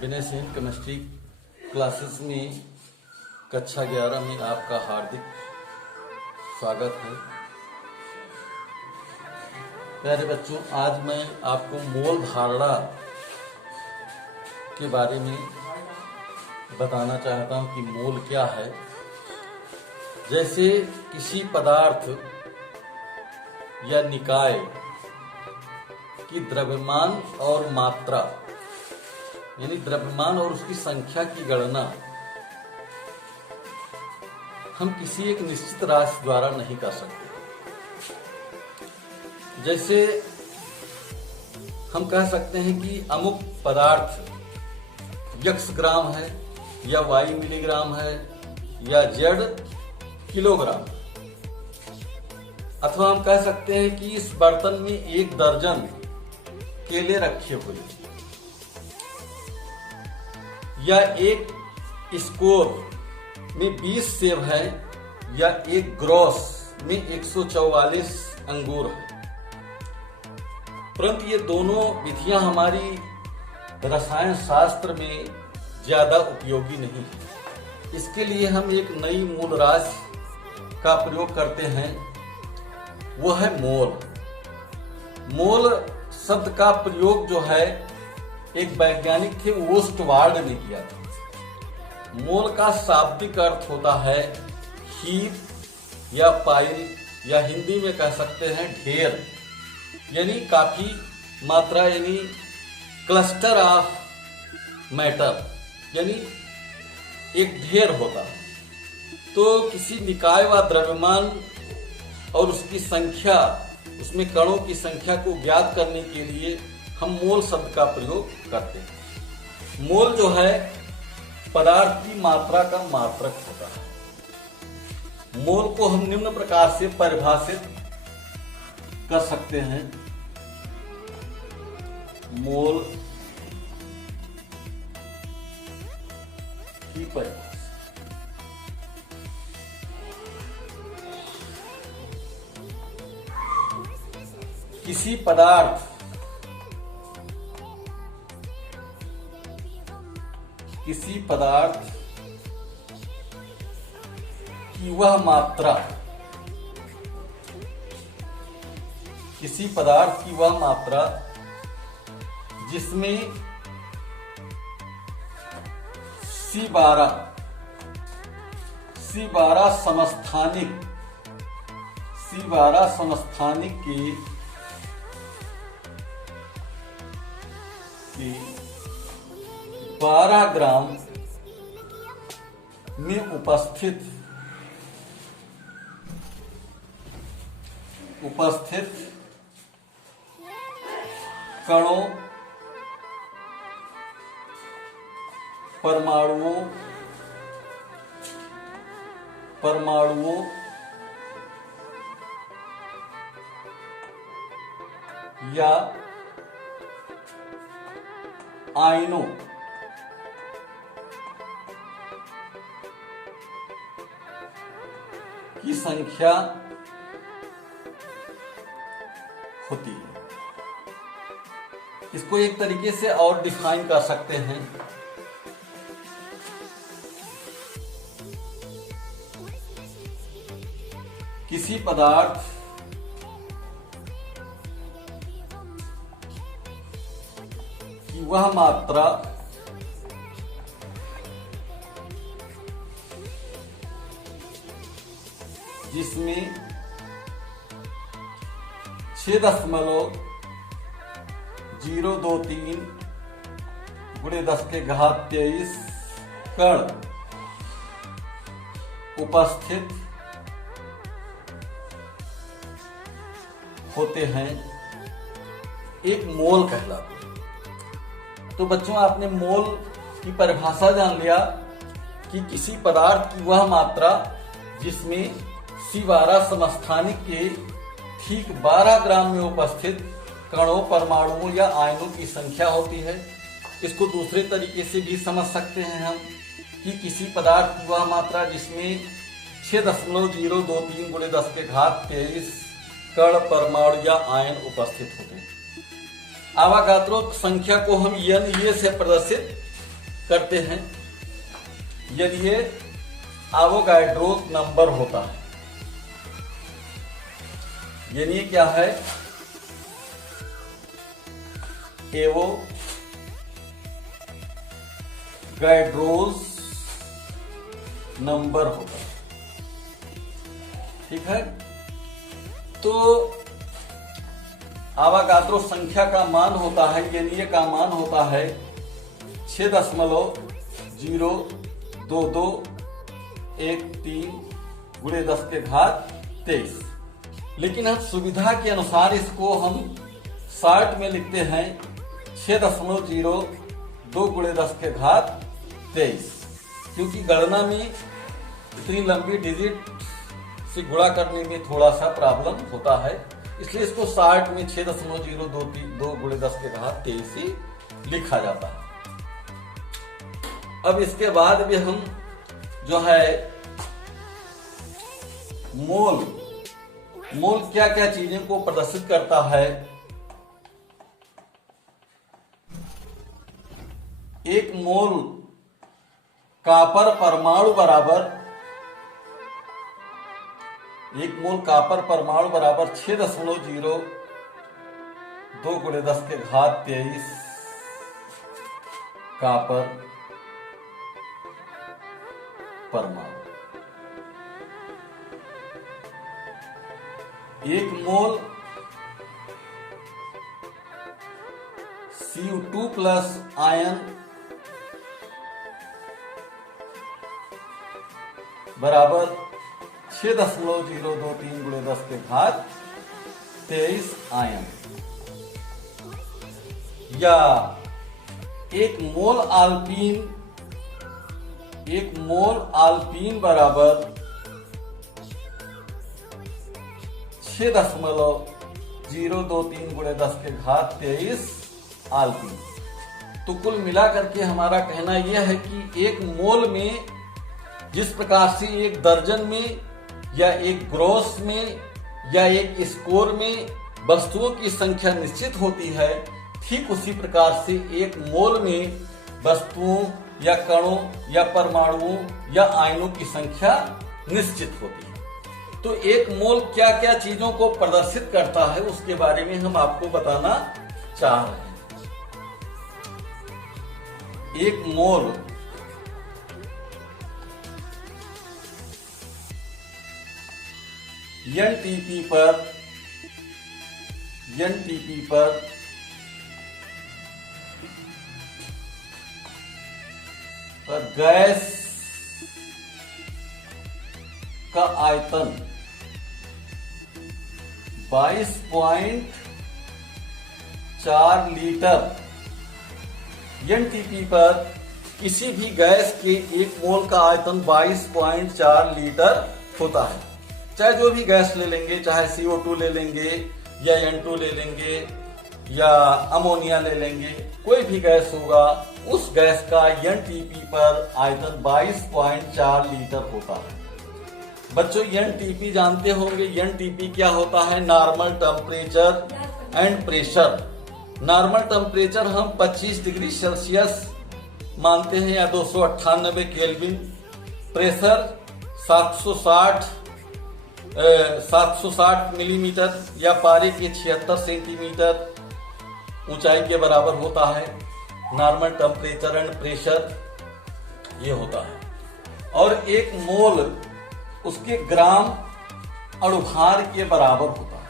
Vinay Singh chemistry classes में कक्षा 11 में आपका हार्दिक स्वागत है। प्यारे बच्चों, आज मैं आपको मोल धारणा के बारे में बताना चाहता हूं कि मोल क्या है। जैसे किसी पदार्थ या निकाय की द्रव्यमान और मात्रा यानी द्रव्यमान और उसकी संख्या की गणना हम किसी एक निश्चित राशि द्वारा नहीं कर सकते। जैसे हम कह सकते हैं कि अमुक पदार्थ x ग्राम है या y मिलीग्राम है या z किलोग्राम, अथवा हम कह सकते हैं कि इस बर्तन में 1 दर्जन केले रखे हुए हैं, या एक स्कोर में 20 सेब है या एक ग्रॉस में 144 अंगूर है। परंतु ये दोनों विधियां हमारी रसायन शास्त्र में ज्यादा उपयोगी नहीं है। इसके लिए हम एक नई मूल राशि का प्रयोग करते हैं, वो है मोल। मोल शब्द का प्रयोग जो है एक वैज्ञानिक थे ओस्टवार्ड ने किया था। मोल का शाब्दिक अर्थ होता है हीप या पाइल, या हिंदी में कह सकते हैं ढेर, यानी काफी मात्रा, यानी क्लस्टर ऑफ मैटर, यानी एक ढेर होता है। तो किसी निकाय व द्रव्यमान और उसकी संख्या, उसमें कणों की संख्या को ज्ञात करने के लिए हम मोल शब्द का प्रयोग करते हैं। मोल जो है पदार्थ की मात्रा का मात्रक होता है। मोल को हम निम्न प्रकार से परिभाषित कर सकते हैं। मोल की परिभाषा किसी पदार्थ की वह मात्रा, किसी पदार्थ की वह मात्रा जिसमें C12 समस्थानिक की 12 ग्राम में उपस्थित कणों, परमाणुओं या आयनों की संख्या होती है। इसको एक तरीके से और डिफाइन कर सकते हैं। किसी पदार्थ की वह मात्रा जिसमें 6.023 × 10⁻23 कण उपस्थित होते हैं, एक मोल कहलाते हैं। तो बच्चों, आपने मोल की परिभाषा जान लिया कि किसी पदार्थ की वह मात्रा जिसमें C12 समस्थानिक के ठीक 12 ग्राम में उपस्थित कणों, परमाणुओं या आयनों की संख्या होती है। इसको दूसरे तरीके से भी समझ सकते हैं हम कि किसी पदार्थ की वह मात्रा जिसमें 6.023 × 10⁻23 कण, परमाणु या आयन उपस्थित होते हैं। आवागात्रो संख्या को हम एन ये से प्रदर्शित करते हैं यदि ये एवोगाड्रो नंबर होता है। यानी क्या है, एवोगाड्रोस नंबर होता है। ठीक है, तो एवोगाड्रो संख्या का मान होता है, यानी का मान होता है 6.002213 गुणे 10 के घात 23। लेकिन हम सुविधा के अनुसार इसको हम शॉर्ट में लिखते हैं 6.02 गुणे 10 के घात 23, क्योंकि गणना में इतनी लंबी डिजिट से गुणा करने में थोड़ा सा प्रॉब्लम होता है, इसलिए इसको शॉर्ट में 6.022 गुणे 10 के घात 23 ही लिखा जाता है। अब इसके बाद भी हम जो है मोल क्या क्या चीजों को प्रदर्शित करता है। एक मोल कॉपर परमाणु बराबर 6.02 गुणे 10 के घात 23 कॉपर परमाणु। एक मोल Cu2 प्लस आयन बराबर 6.023 गुणे 10 के घात 23 आयन, या एक मोल आल्पीन बराबर 6.023 गुणे 10 के घात 23 आल्पीन। तो कुल मिलाकर के हमारा कहना यह है कि एक मोल में जिस प्रकार से एक दर्जन में या एक ग्रोस में या एक स्कोर में वस्तुओं की संख्या निश्चित होती है, ठीक उसी प्रकार से एक मोल में वस्तुओं या कणों या परमाणुओं या आयनों की संख्या निश्चित होती है। तो एक मोल क्या क्या चीजों को प्रदर्शित करता है उसके बारे में हम आपको बताना चाह रहे हैं। एक मोल एनटीपी पर गैस का आयतन 22.4 लीटर। एनटीपी पर किसी भी गैस के एक मोल का आयतन 22.4 लीटर होता है। चाहे जो भी गैस ले लेंगे, चाहे CO2 ले लेंगे या N2 ले लेंगे या अमोनिया ले लेंगे, कोई भी गैस होगा, उस गैस का एनटीपी पर आयतन 22.4 लीटर होता है। बच्चों एनटीपी जानते होंगे, एनटीपी क्या होता है? Normal temperature and pressure. Normal temperature हम 25 डिग्री सेल्सियस मानते हैं या 298 केल्विन। प्रेशर 760 मिलीमीटर या पारे के 76 सेंटीमीटर ऊंचाई के बराबर होता है। नॉर्मल टेम्परेचर एंड प्रेशर ये होता है। और एक मोल उसके ग्राम अणुभार के बराबर होता है।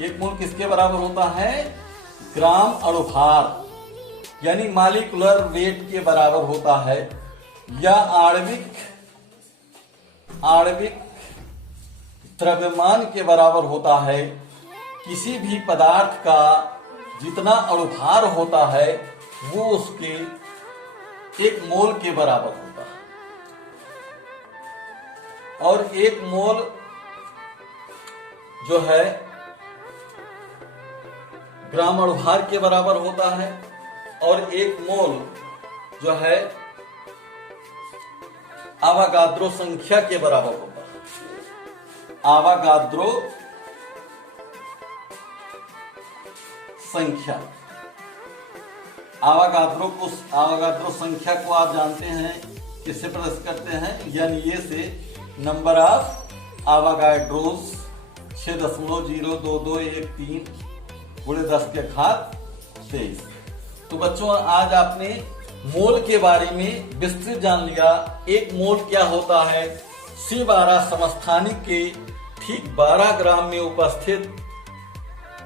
एक मोल किसके बराबर होता है? ग्राम अणुभार, यानी मॉलिक्यूलर वेट के बराबर होता है, या आणविक द्रव्यमान के बराबर होता है। किसी भी पदार्थ का जितना अणुभार होता है वो उसके एक मोल के बराबर होता है। और एक मोल जो है ग्राम अणुभार के बराबर होता है, और एक मोल जो है आवागाद्रो संख्या के बराबर होता है। आवागाद्रो संख्या। आवागाद्रो संख्या को आप जानते हैं किससे प्रदर्शित करते हैं, NA से नंबर ऑफ आवागाड्रोस 6.02213 गुणे 10 के घात 23। तो बच्चों आज आपने मोल के बारे में विस्तृत जान लिया। एक मोल क्या होता है, C12 समस्थानिक के ठीक 12 ग्राम में उपस्थित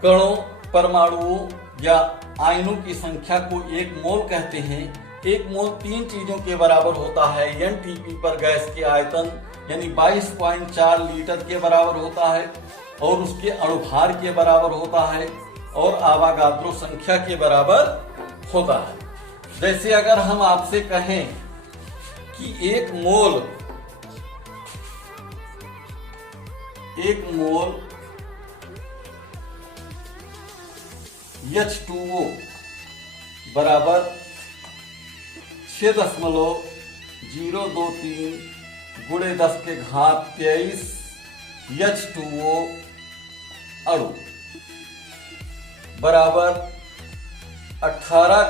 कणों, परमाणुओं या आयनों की संख्या को एक मोल कहते हैं। एक मोल 3 चीजों के बराबर होता है। NTP पर गैस के आयतन यानी 22.4 लीटर के बराबर होता है और उसके अणुभार के बराबर होता है और आवागाद्रो संख्या के बराबर होता है। जैसे अगर हम आपसे कहें कि एक मोल H2O बराबर 6.023 गुणे 10 के घात 23 H2O अणु बराबर 18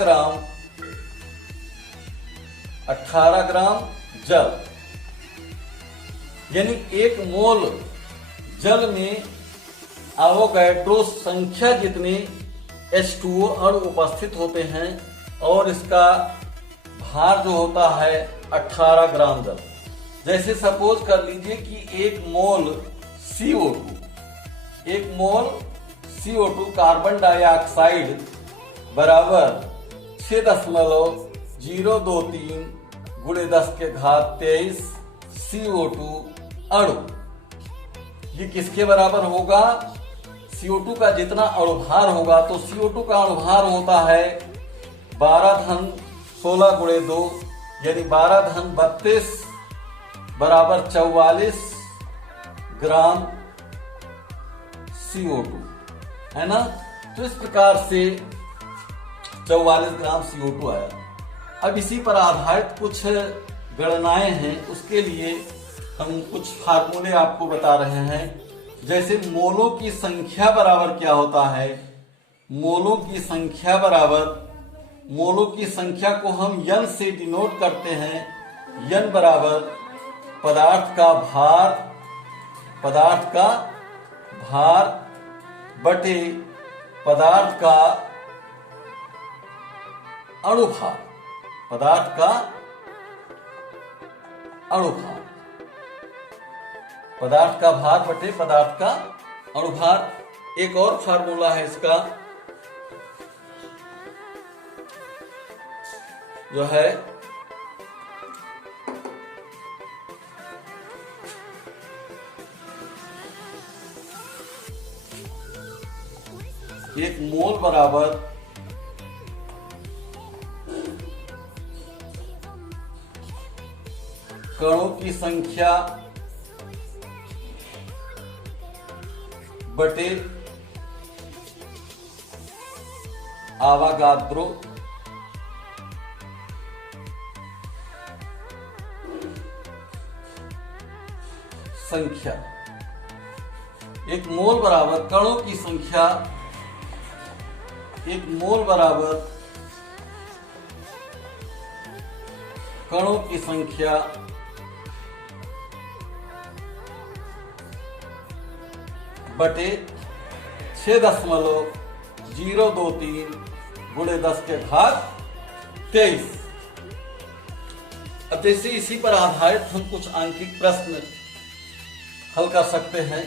ग्राम जल, यानी एक मोल जल में आवागाड्रो संख्या जितने H2O अणु उपस्थित होते हैं और इसका भार जो होता है 18 ग्राम जल। जैसे सपोज कर लीजिए कि एक मोल CO2 कार्बन डाइऑक्साइड बराबर 6.023 गुणे 10 के घात 23 CO2 अणु, ये किसके बराबर होगा? CO2 का जितना अणुभार होगा तो CO2 का अणुभार होता है 12-16 गुणे 2 यानी 12-32 बराबर 44 ग्राम CO2 है ना। तो इस प्रकार से 44 ग्राम CO2 आया। अब इसी पर आधारित कुछ गणनाएं हैं, उसके लिए हम कुछ फार्मूले आपको बता रहे हैं। जैसे मोलों की संख्या बराबर क्या होता है, मोलों की संख्या को हम N से डिनोट करते हैं। N बराबर पदार्थ का भार बटे पदार्थ का अणुभार, पदार्थ का भार बटे पदार्थ का अणुभार। एक और फार्मूला है इसका, जो है एक मोल बराबर कणों की संख्या बटे आवागाद्रो संख्या। एक मोल बराबर कणों की संख्या, एक मोल बराबर कणों की संख्या बटे 6.023 गुणे 10 के घात 23। अब जैसे इसी पर आधारित हम कुछ आंकिक प्रश्न हल कर सकते हैं।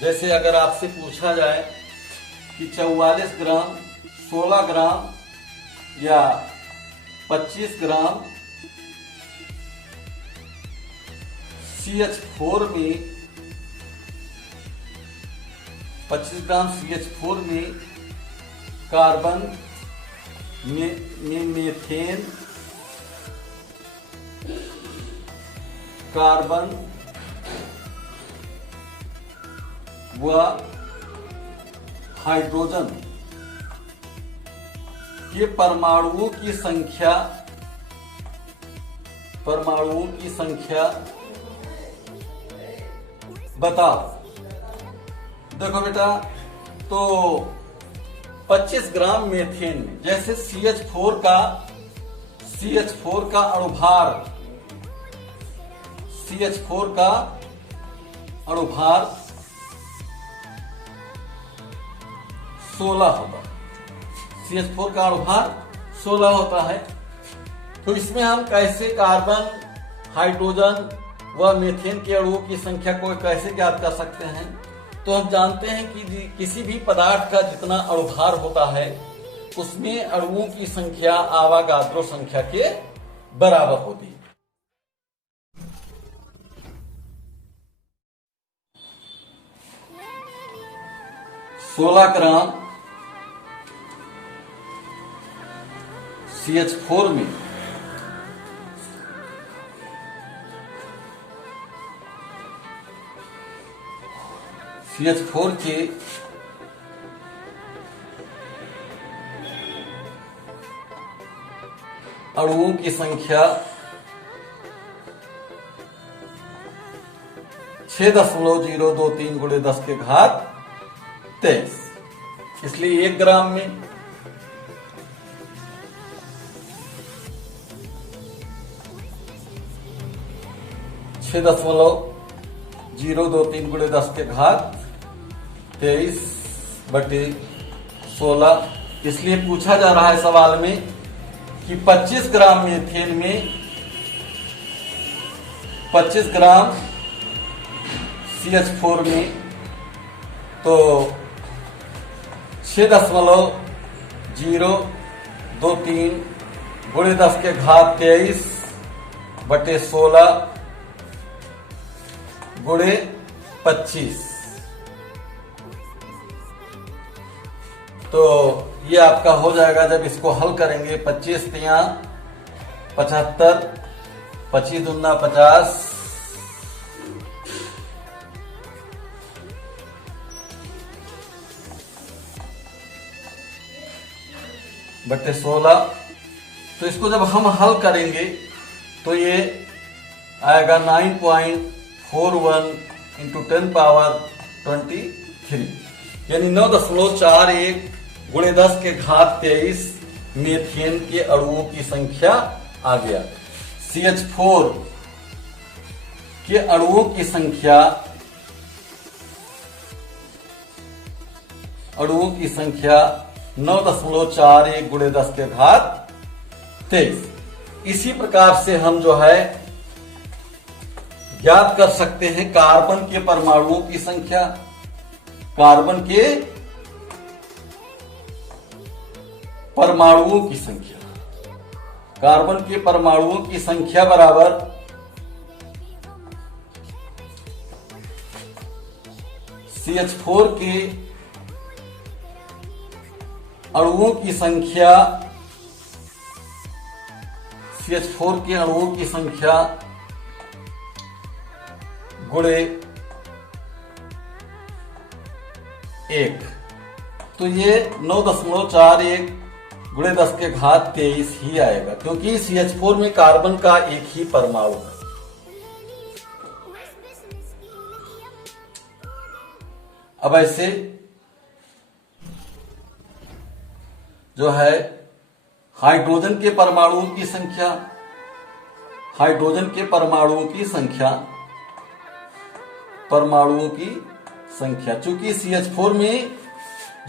जैसे अगर आपसे पूछा जाए कि 44 ग्राम, 16 ग्राम या 25 ग्राम CH4 में 25 ग्राम CH4 में कार्बन में मीथेन, कार्बन व हाइड्रोजन के परमाणुओं की संख्या बताओ। देखो बेटा, तो 25 ग्राम मेथेन में, जैसे CH4 का अणुभार, CH4 का अणुभार 16 होता है। CH4 का अणुभार 16 होता है। तो इसमें हम कैसे कार्बन, हाइड्रोजन व मीथेन के अणुओं की संख्या को कैसे ज्ञात कर सकते हैं? तो हम जानते हैं कि किसी भी पदार्थ का जितना अणुभार होता है उसमें अणुओं की संख्या आवागाद्रो संख्या के बराबर होती है। सोलह ग्राम CH4 में CH4 के अणुओं की संख्या 6.023 गुणे 10 के घात 23, इसलिए 1 ग्राम में 6.023 गुणे 10 के घात 23/16। इसलिए पूछा जा रहा है सवाल में कि 25 ग्राम मीथेन में 25 ग्राम CH4 में तो 6.023 गुणे 10 के घात 23/16 गुणे 25। तो ये आपका हो जाएगा जब इसको हल करेंगे। 25 तिया 75, 25 दूना 50, बटे 16। तो इसको जब हम हल करेंगे तो ये आएगा 9.41 इंटू 10⁻23, यानी 9.41 गुणे 10 के घात 23 मीथेन के अणुओं की संख्या आ गया। CH4 के अणुओं की संख्या 9.41 गुणे 10 के घात 23। इसी प्रकार से हम जो है ज्ञात कर सकते हैं कार्बन के परमाणुओं की संख्या। कार्बन के परमाणुओं की संख्या, कार्बन के परमाणुओं की संख्या बराबर CH4 के अणुओं की संख्या, CH4 के अणुओं की संख्या गुणे 1। तो ये 9.41 गुणे 10 के घात 23 ही आएगा, क्योंकि CH4 में कार्बन का एक ही परमाणु है। अब ऐसे जो है हाइड्रोजन के परमाणुओं की संख्या, हाइड्रोजन के परमाणुओं की संख्या चूंकि CH4 में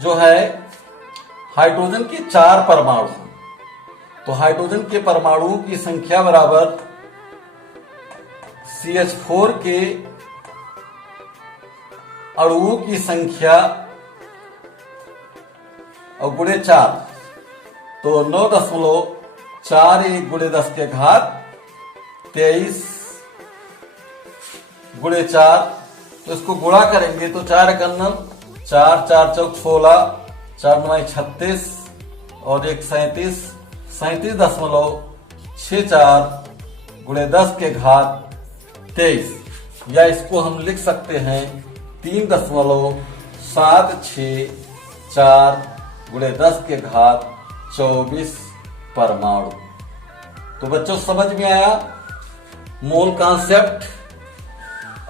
जो है हाइड्रोजन के 4 परमाणु हैं, तो हाइड्रोजन के परमाणुओं की संख्या बराबर CH4 के अणुओं की संख्या और गुणे 4, तो 9.41 गुणे 10 के घात 23 गुणे 4। तो इसको गुणा करेंगे तो 4 एकन्नम 4, 4 चौक 16, 4 9 36 और 1 37, 37.64 गुणे 10 के घात 23, या इसको हम लिख सकते हैं 3.764 गुणे 10 के घात 24 परमाणु। तो बच्चों समझ में आया मोल कॉन्सेप्ट,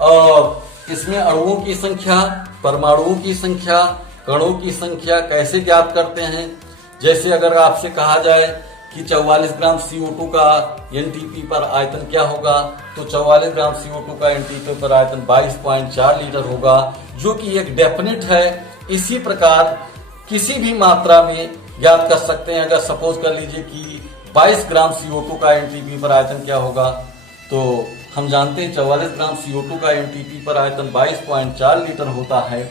और इसमें अणुओं की संख्या, परमाणुओं की संख्या, कणों की संख्या कैसे ज्ञात करते हैं। जैसे अगर आपसे कहा जाए कि 44 ग्राम CO2 का एनटीपी पर आयतन क्या होगा, तो 44 ग्राम CO2 का एनटीपी पर आयतन 22.4 लीटर होगा, जो कि एक डेफिनेट है। इसी प्रकार किसी भी मात्रा में ज्ञात कर सकते हैं। अगर सपोज कर लीजिए कि 22 ग्राम CO2 का एनटीपी पर आयतन क्या होगा, तो हम जानते हैं 44 ग्राम CO2 का एनटीपी पर आयतन 22.4 लीटर होता है,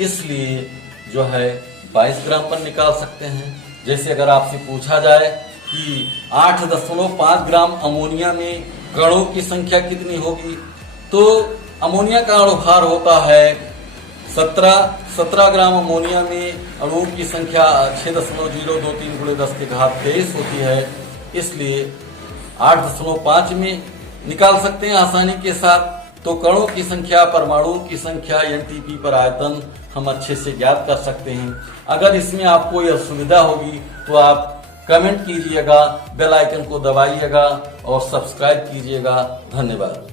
इसलिए जो है 22 ग्राम पर निकाल सकते हैं। जैसे अगर आपसे पूछा जाए कि 8.5 ग्राम अमोनिया में कणों की संख्या कितनी होगी, तो अमोनिया का अणुभार होता है 17 ग्राम अमोनिया में अणुओं की संख्या 6.023 × 10⁻23 होती है, इसलिए 8.5 में निकाल सकते हैं आसानी के साथ। तो कणों की संख्या, परमाणुओं की संख्या, एनटीपी पर आयतन हम अच्छे से ज्ञात कर सकते हैं। अगर इसमें आपको कोई असुविधा होगी तो आप कमेंट कीजिएगा, बेल आइकन को दबाइएगा और सब्सक्राइब कीजिएगा। धन्यवाद।